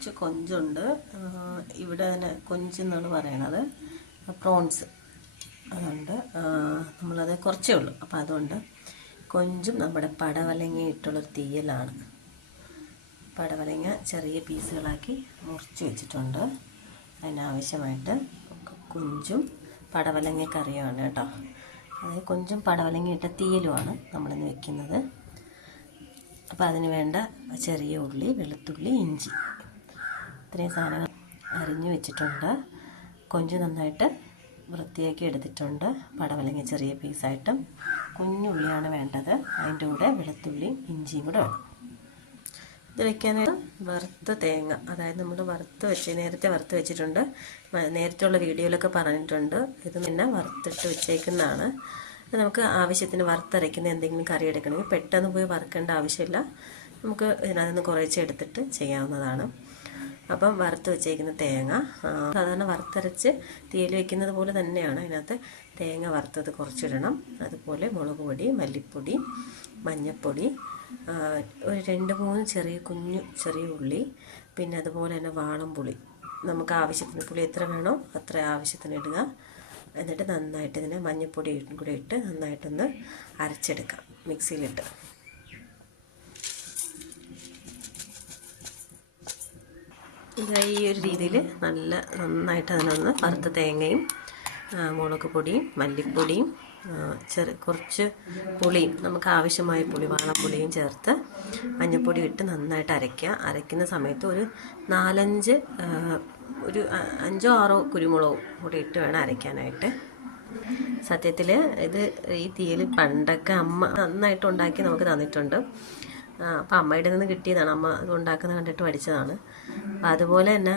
കുറച്ച് കൊഞ്ചുണ്ട്. ഇവിടെ തന്നെ കൊഞ്ചെന്നാണ് പറയണത്, പ്രോൺസ് അതുണ്ട്. നമ്മളത് കുറച്ചേ ഉള്ളൂ. അപ്പോൾ അതുകൊണ്ട് കൊഞ്ചും നമ്മുടെ പടവലങ്ങയിട്ടുള്ളൊരു തീയലാണ്. പടവലങ്ങ ചെറിയ പീസുകളാക്കി മുറിച്ച് വെച്ചിട്ടുണ്ട്. അതിനാവശ്യമായിട്ട് കൊഞ്ചും പടവലങ്ങ കറിയുമാണ് കേട്ടോ. അതായത് കൊഞ്ചും പടവലങ്ങയിട്ട തീയലുമാണ് നമ്മളിന്ന് വെക്കുന്നത്. അപ്പോൾ അതിന് വേണ്ട ചെറിയ ഉള്ളി, വെളുത്തുള്ളി, ഇഞ്ചി, ഇത്രയും സാധനങ്ങൾ അരിഞ്ഞു വെച്ചിട്ടുണ്ട്. കൊഞ്ച് നന്നായിട്ട് വൃത്തിയാക്കി എടുത്തിട്ടുണ്ട്. പടവലങ്ങ ചെറിയ പീസായിട്ടും കുഞ്ഞുള്ളിയാണ് വേണ്ടത്. അതിൻ്റെ കൂടെ വെളുത്തുള്ളിയും ഇഞ്ചിയും കൂടെ വേണം. ഇത് വെക്കാനായിട്ട് വറുത്ത തേങ്ങ, അതായത് നമ്മൾ നേരത്തെ വറുത്ത് വെച്ചിട്ടുണ്ട്. നേരത്തെയുള്ള വീഡിയോയിലൊക്കെ പറഞ്ഞിട്ടുണ്ട്. ഇത് പിന്നെ വറുത്തിട്ട് വെച്ചേക്കുന്നതാണ്. നമുക്ക് ആവശ്യത്തിന് വറുത്തരയ്ക്കുന്ന എന്തെങ്കിലും കറി എടുക്കണമെങ്കിൽ പെട്ടെന്ന് പോയി വറുക്കേണ്ട ആവശ്യമില്ല. നമുക്ക് ഇതിനകത്ത് കുറേശ്ശെ എടുത്തിട്ട് ചെയ്യാവുന്നതാണ്. അപ്പം വറുത്ത് വെച്ചേക്കുന്ന തേങ്ങ സാധാരണ വറുത്തരച്ച് തീയൽ വയ്ക്കുന്നത് പോലെ തന്നെയാണ്. അതിനകത്ത് തേങ്ങ വറുത്തത് കുറച്ചിടണം. അതുപോലെ മുളക് പൊടി, മല്ലിപ്പൊടി, മഞ്ഞൾപ്പൊടി, ഒരു 2-3 ചെറിയ ഉള്ളി, പിന്നെ അതുപോലെ തന്നെ വാളംപുളി. നമുക്ക് ആവശ്യത്തിന് പുളി എത്ര വേണോ അത്ര ആവശ്യത്തിന് ഇടുക. എന്നിട്ട് നന്നായിട്ട് ഇതിനെ മഞ്ഞൾപ്പൊടി കൂടെ ഇട്ട് നന്നായിട്ടൊന്ന് അരച്ചെടുക്കാം മിക്സിയിലിട്ട്. ഈ ഒരു രീതിയിൽ നന്നായിട്ട് അതിനൊന്ന് വറുത്ത തേങ്ങയും മുളക് പൊടിയും മല്ലിപ്പൊടിയും കുറച്ച് പുളിയും, നമുക്ക് ആവശ്യമായ പുളി, വാളംപുളിയും ചേർത്ത് മഞ്ഞൾപ്പൊടി ഇട്ട് നന്നായിട്ട് അരയ്ക്കുക. അരയ്ക്കുന്ന സമയത്ത് ഒരു 5-6 കുരുമുളകും കൂടി ഇട്ട് വേണം അരയ്ക്കാനായിട്ട്. സത്യത്തിൽ ഈ തീയൽ പണ്ടൊക്കെ അമ്മ നന്നായിട്ട് ഉണ്ടാക്കി നമുക്ക് തന്നിട്ടുണ്ട്. അപ്പം അമ്മയുടെ നിന്ന് കിട്ടിയതാണ്. അമ്മ അത് ഉണ്ടാക്കുന്നത് കണ്ടിട്ട് പഠിച്ചതാണ്. അപ്പം അതുപോലെ തന്നെ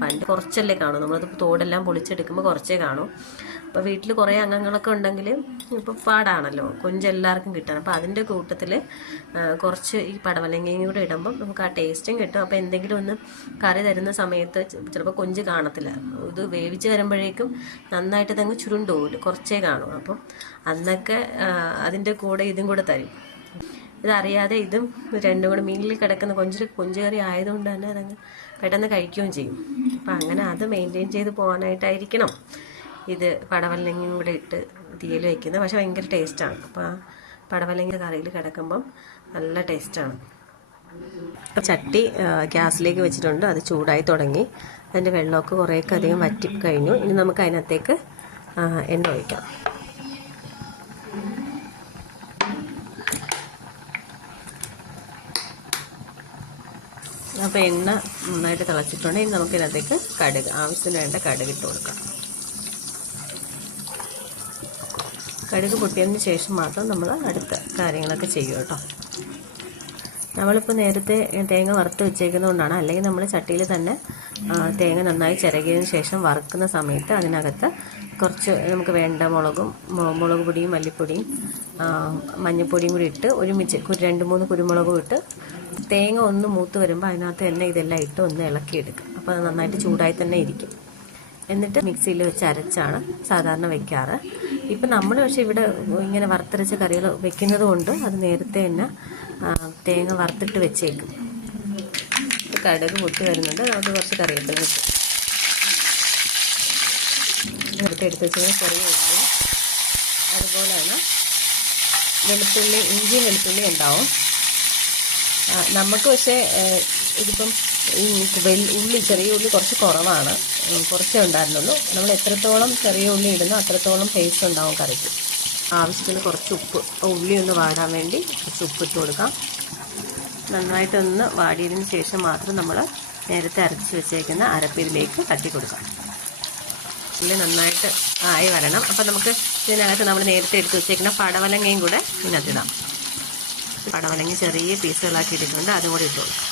പണ്ട് കുറച്ചല്ലേ കാണും. നമ്മളത് തോടെല്ലാം പൊളിച്ചെടുക്കുമ്പോൾ കുറച്ചേ കാണും. അപ്പോൾ വീട്ടിൽ കുറേ അംഗങ്ങളൊക്കെ ഉണ്ടെങ്കിൽ ഇപ്പോൾ പാടാണല്ലോ കൊഞ്ചെല്ലാവർക്കും കിട്ടാൻ. അപ്പോൾ അതിൻ്റെ കൂട്ടത്തിൽ കുറച്ച് ഈ പടവലങ്ങയും കൂടെ ഇടുമ്പം നമുക്ക് ആ ടേസ്റ്റും കിട്ടും. അപ്പോൾ എന്തെങ്കിലും ഒന്ന് കറി തരുന്ന സമയത്ത് ചിലപ്പോൾ കൊഞ്ച് കാണത്തില്ല. ഇത് വേവിച്ച് വരുമ്പോഴേക്കും നന്നായിട്ട് തങ്ങ് ചുരുണ്ട് പോലും, കുറച്ചേ കാണും. അപ്പം അന്നൊക്കെ അതിൻ്റെ കൂടെ ഇതും കൂടെ തരും. ഇതറിയാതെ ഇതും രണ്ടും കൂടെ മീനിൽ കിടക്കുന്ന കൊഞ്ച് കറി ആയതുകൊണ്ട് തന്നെ അതങ്ങ് പെട്ടെന്ന് കഴിക്കുകയും ചെയ്യും. അപ്പം അങ്ങനെ അത് മെയിൻറ്റെയിൻ ചെയ്ത് പോകാനായിട്ടായിരിക്കണം ഇത് പടവലങ്ങയും കൂടെ ഇട്ട് തീയൽ വയ്ക്കുന്നത്. പക്ഷെ ഭയങ്കര ടേസ്റ്റാണ്. അപ്പോൾ ആ പടവലങ്ങ കറിയിൽ കിടക്കുമ്പം നല്ല ടേസ്റ്റാണ്. ചട്ടി ഗ്യാസിലേക്ക് വെച്ചിട്ടുണ്ട്. അത് ചൂടായി തുടങ്ങി. അതിൻ്റെ വെള്ളമൊക്കെ കുറേയൊക്കെ അധികം വറ്റി കഴിഞ്ഞു. ഇനി നമുക്ക് അതിനകത്തേക്ക് എണ്ണ ഒഴിക്കാം. അപ്പോൾ എണ്ണ നന്നായിട്ട് തിളച്ചിട്ടുണ്ട്. ഇനി നമുക്ക് ഇതിനകത്തേക്ക് ആവശ്യത്തിന് വേണ്ട കടുക് ഇട്ട് കൊടുക്കാം. കടുക് പൊട്ടിയതിന് ശേഷം മാത്രം നമ്മൾ അടുത്ത കാര്യങ്ങളൊക്കെ ചെയ്യും കേട്ടോ. നമ്മളിപ്പോൾ നേരത്തെ തേങ്ങ വറുത്ത് വെച്ചേക്കുന്നതുകൊണ്ടാണ്. അല്ലെങ്കിൽ നമ്മൾ ചട്ടിയിൽ തന്നെ തേങ്ങ നന്നായി ചിരകിയതിന് ശേഷം വറുക്കുന്ന സമയത്ത് അതിനകത്ത് കുറച്ച് നമുക്ക് വേണ്ട മുളക് പൊടിയും മല്ലിപ്പൊടിയും മഞ്ഞൾപ്പൊടിയും കൂടി ഇട്ട് ഒരുമിച്ച് 2-3 കുരുമുളകും ഇട്ട് തേങ്ങ ഒന്ന് മൂത്ത് വരുമ്പോൾ അതിനകത്ത് തന്നെ ഇതെല്ലാം ഇട്ട് ഒന്ന് ഇളക്കിയെടുക്കും. അപ്പോൾ അത് നന്നായിട്ട് ചൂടായി തന്നെ ഇരിക്കും. എന്നിട്ട് മിക്സിയിൽ വെച്ച് അരച്ചാണ് സാധാരണ വെക്കാറ്. ഇപ്പം നമ്മൾ പക്ഷേ ഇവിടെ ഇങ്ങനെ വറുത്തരച്ച കറികൾ വെക്കുന്നത് കൊണ്ട് അത് നേരത്തെ തന്നെ തേങ്ങ വറുത്തിട്ട് വെച്ചേക്കും. കടുക് പൊട്ടി വരുന്നുണ്ട്. നമുക്ക് കുറച്ച് കറിവേപ്പില കിട്ടും. നേരത്തെ എടുത്ത് വെച്ചാൽ ചെറിയ ഉള്ളി, അതുപോലെ തന്നെ വെളുത്തുള്ളി, ഇഞ്ചിയും വെളുത്തുള്ളി ഉണ്ടാവും. നമുക്ക് പക്ഷേ ഇതിപ്പം ചെറിയ ഉള്ളി കുറച്ച് കുറവാണ്, കുറച്ചേ ഉണ്ടായിരുന്നുള്ളൂ. നമ്മൾ എത്രത്തോളം ചെറിയ ഉള്ളി ഇടുന്നോ അത്രത്തോളം ടേസ്റ്റ് ഉണ്ടാവും കറിക്ക്. ആവശ്യത്തിന് കുറച്ച് ഉപ്പ്, ഉള്ളി ഒന്ന് വാടാൻ വേണ്ടി കുറച്ച് ഉപ്പിട്ട് കൊടുക്കാം. നന്നായിട്ടൊന്ന് വാടിയതിന് ശേഷം മാത്രം നമ്മൾ നേരത്തെ അരച്ച് വെച്ചേക്കുന്ന അരപ്പിലേക്ക് തട്ടി കൊടുക്കാം. ഉള്ളി നന്നായിട്ട് ആയി വരണം. അപ്പം നമുക്ക് ഇതിനകത്ത് നമ്മൾ നേരത്തെ എടുത്ത് വെച്ചേക്കുന്ന പടവലങ്ങയും കൂടെ ഇതിനകത്തിടാം. പടവലങ്ങ ചെറിയ പീസുകളാക്കി ഇട്ടിട്ടുണ്ട്, അതും കൂടി ഇട്ട് കൊടുക്കാം.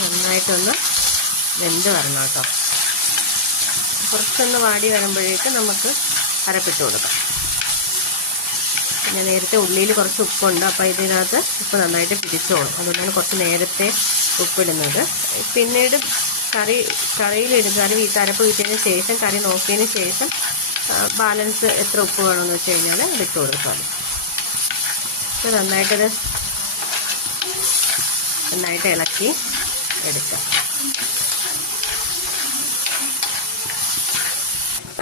നന്നായിട്ടൊന്ന് വെന്ത് വരണം കേട്ടോ. കുറച്ചൊന്ന് വാടി വരുമ്പോഴേക്ക് നമുക്ക് അരപ്പിട്ട് കൊടുക്കാം. പിന്നെ നേരത്തെ ഉള്ളിയിൽ കുറച്ച് ഉപ്പുണ്ട്. അപ്പോൾ ഇതിനകത്ത് ഉപ്പ് നന്നായിട്ട് പിടിച്ചോളും. അതുകൊണ്ടാണ് കുറച്ച് നേരത്തെ ഉപ്പിടുന്നത്. പിന്നീട് കറി അരപ്പ് വീട്ടിയതിന് ശേഷം കറി നോക്കിയതിന് ശേഷം ബാലൻസ് എത്ര ഉപ്പ് വേണമെന്ന് വെച്ച് കഴിഞ്ഞാൽ ഇട്ട് കൊടുക്കാം. ഇത് നന്നായിട്ടത് നന്നായിട്ട് ഇളക്കി എടുക്കാം.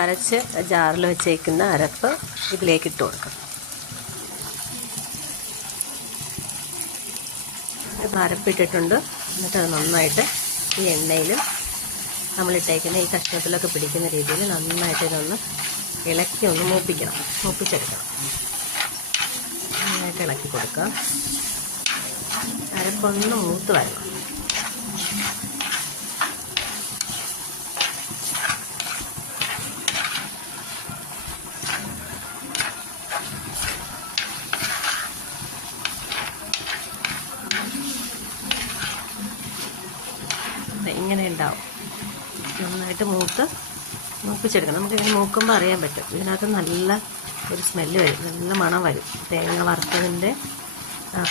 അരച്ച് ജാറിൽ വെച്ചേക്കുന്ന അരപ്പ് ഇതിലേക്ക് ഇട്ട് കൊടുക്കാം. അരപ്പിട്ടിട്ടുണ്ട്. എന്നിട്ട് അത് നന്നായിട്ട് ഈ എണ്ണയിലും നമ്മളിട്ടേക്കുന്ന ഈ കഷ്ണത്തിലൊക്കെ പിടിക്കുന്ന രീതിയിൽ നന്നായിട്ട് ഇതൊന്ന് ഇളക്കി ഒന്ന് മൂപ്പിച്ചെടുക്കണം. നന്നായിട്ട് ഇളക്കി കൊടുക്കുക. അരപ്പൊന്ന് മൂത്ത് വരണം. ഇങ്ങനെ ഉണ്ടാവും. നന്നായിട്ട് മൂപ്പിച്ചെടുക്കണം. നമുക്കിങ്ങനെ മൂക്കുമ്പോൾ അറിയാൻ പറ്റും. ഇതിനകത്ത് നല്ല ഒരു സ്മെല്ല് വരും, നല്ല മണം വരും. തേങ്ങ വറുത്തതിൻ്റെ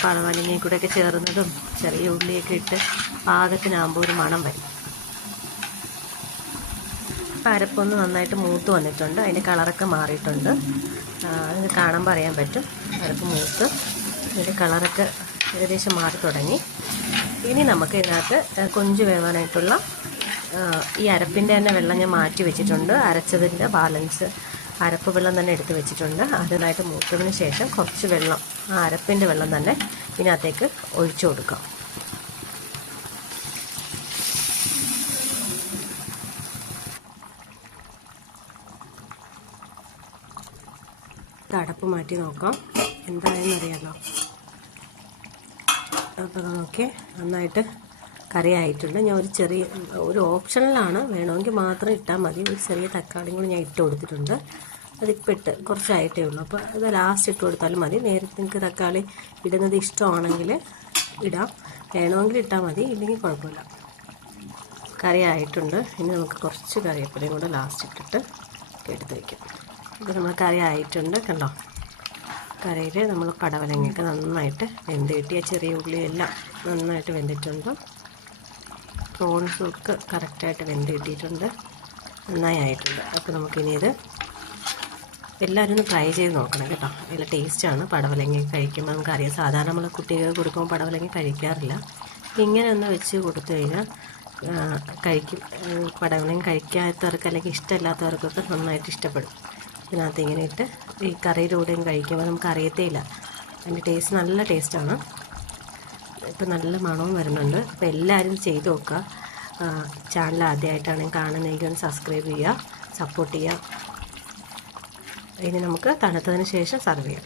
പഴവലങ്ങയും കൂടെയൊക്കെ ചേർന്നതും ചെറിയ ഉള്ളിയൊക്കെ ഇട്ട് പാകത്തിനാകുമ്പോൾ ഒരു മണം വരും. അപ്പം അരപ്പൊന്ന് നന്നായിട്ട് മൂത്ത് വന്നിട്ടുണ്ട്. അതിൻ്റെ കളറൊക്കെ മാറിയിട്ടുണ്ട്. അത് കാണുമ്പോൾ അറിയാൻ പറ്റും. അരപ്പ് മൂത്ത് അതിൻ്റെ കളറൊക്കെ ഏകദേശം മാറി തുടങ്ങി. ഇനി നമുക്ക് ഇതിനകത്ത് കൊഞ്ച് വേവാനായിട്ടുള്ള ഈ അരപ്പിൻ്റെ തന്നെ വെള്ളം ഞാൻ മാറ്റി വെച്ചിട്ടുണ്ട്. അരച്ചതിൻ്റെ ബാലൻസ് അരപ്പ് വെള്ളം തന്നെ എടുത്ത് വെച്ചിട്ടുണ്ട്. അതിനായിട്ട് മൂത്തതിന് ശേഷം കുറച്ച് വെള്ളം, ആ അരപ്പിൻ്റെ വെള്ളം തന്നെ ഇതിനകത്തേക്ക് ഒഴിച്ചു കൊടുക്കാം. അടപ്പ് മാറ്റി നോക്കാം എന്തായെന്ന് അറിയാലോ. അപ്പോൾ നോക്കി നന്നായിട്ട് കറി ആയിട്ടുണ്ട്. ഞാൻ ഒരു ഓപ്ഷനിലാണ്, വേണമെങ്കിൽ മാത്രം ഇട്ടാൽ മതി. ഒരു ചെറിയ തക്കാളിയും കൂടി ഞാൻ ഇട്ട് കൊടുത്തിട്ടുണ്ട്. അതിപ്പോൾ ഇട്ട് കുറച്ചായിട്ടേ ഉള്ളൂ. അപ്പോൾ അത് ലാസ്റ്റ് ഇട്ട് കൊടുത്താലും മതി. നേരത്തെ നിങ്ങൾക്ക് തക്കാളി ഇടുന്നത് ഇഷ്ടമാണെങ്കിൽ ഇടാം, വേണമെങ്കിൽ ഇട്ടാൽ മതി, ഇല്ലെങ്കിൽ കുഴപ്പമില്ല. കറി ആയിട്ടുണ്ട്. ഇനി നമുക്ക് കുറച്ച് കറിവേപ്പിലയും കൂടെ ലാസ്റ്റ് ഇട്ടിട്ട് എടുത്ത് വയ്ക്കാം. ഇപ്പോൾ നമ്മൾ കറി ആയിട്ടുണ്ട്. കണ്ടോ, കറിയിൽ നമ്മൾ പടവലങ്ങയൊക്കെ നന്നായിട്ട് വെന്ത് കിട്ടിയ ചെറിയ ഉള്ളിയെല്ലാം നന്നായിട്ട് വെന്തിട്ടുണ്ട്. പ്രോൺസും ഒക്കെ കറക്റ്റായിട്ട് വെന്ത് കിട്ടിയിട്ടുണ്ട്, നന്നായി ആയിട്ടുണ്ട്. അപ്പോൾ നമുക്കിനി ഇത് എല്ലാവരും ഒന്ന് ട്രൈ ചെയ്ത് നോക്കണം കേട്ടോ. നല്ല ടേസ്റ്റാണ്. പടവലങ്ങ കഴിക്കുമ്പോൾ നമുക്കറിയാം, സാധാരണ നമ്മൾ കുട്ടികൾക്ക് കൊടുക്കുമ്പോൾ പടവലങ്ങ കഴിക്കാറില്ല. ഇങ്ങനെ ഒന്ന് വെച്ച് കൊടുത്തു കഴിഞ്ഞാൽ കഴിക്കും. പടവലങ്ങ കഴിക്കാത്തവർക്ക് അല്ലെങ്കിൽ ഇഷ്ടമില്ലാത്തവർക്കൊക്കെ നന്നായിട്ട് ഇഷ്ടപ്പെടും. ഇതിനകത്ത് ഇങ്ങനെ ഇട്ട് ഈ കറിയിലൂടെയും കഴിക്കുമ്പോൾ നമുക്ക് അറിയത്തേയില്ല. അതിൻ്റെ ടേസ്റ്റ് നല്ല ടേസ്റ്റാണ്. ഇപ്പം നല്ല മണവും വരുന്നുണ്ട്. അപ്പോൾ എല്ലാവരും ചെയ്ത് നോക്കുക. ചാനൽ ആദ്യമായിട്ടാണെങ്കിൽ കാണുന്നതെങ്കിൽ ഒന്ന് സബ്സ്ക്രൈബ് ചെയ്യുക, സപ്പോർട്ട് ചെയ്യുക. ഇനി നമുക്ക് തണുത്തതിന് ശേഷം സർവ് ചെയ്യാം.